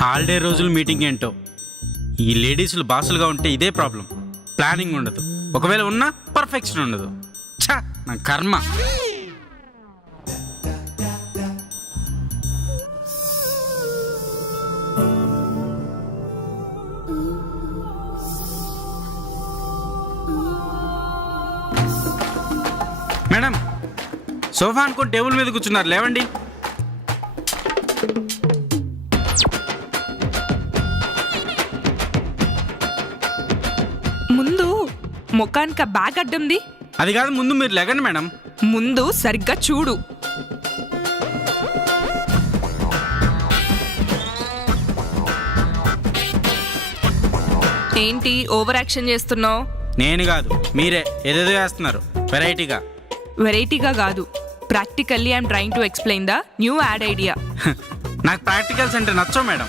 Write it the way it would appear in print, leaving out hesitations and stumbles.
Holiday రోజులు meeting ఏంటో, ఈ లేడీస్లు బాసులుగా ఉంటే ఇదే ప్రాబ్లం. ప్లానింగ్ ఉండదు, ఒకవేళ ఉన్నా పర్ఫెక్షన్ ఉండదు. ఛా, నా కర్మ. మేడం, సోఫా అనుకుని టేబుల్ మీద కూర్చున్నారు, లేవండి. ముందు ముఖానికి బ్యాగ్ అడ్డంది. అది కాదు, ముందు మీరు లేగండి మేడం. ముందు సరిగ్గా చూడు. ఏంటి ఓవర్ యాక్షన్ చేస్తున్నావు? నేను కాదు, మీరే ఏదేదో చేస్తున్నారు వెరైటీగా. వెరైటీగా కాదు, practically I'm trying to explain the new add idea. నాకు ప్రాక్టికల్స్ అంటే నచ్చవు మేడం.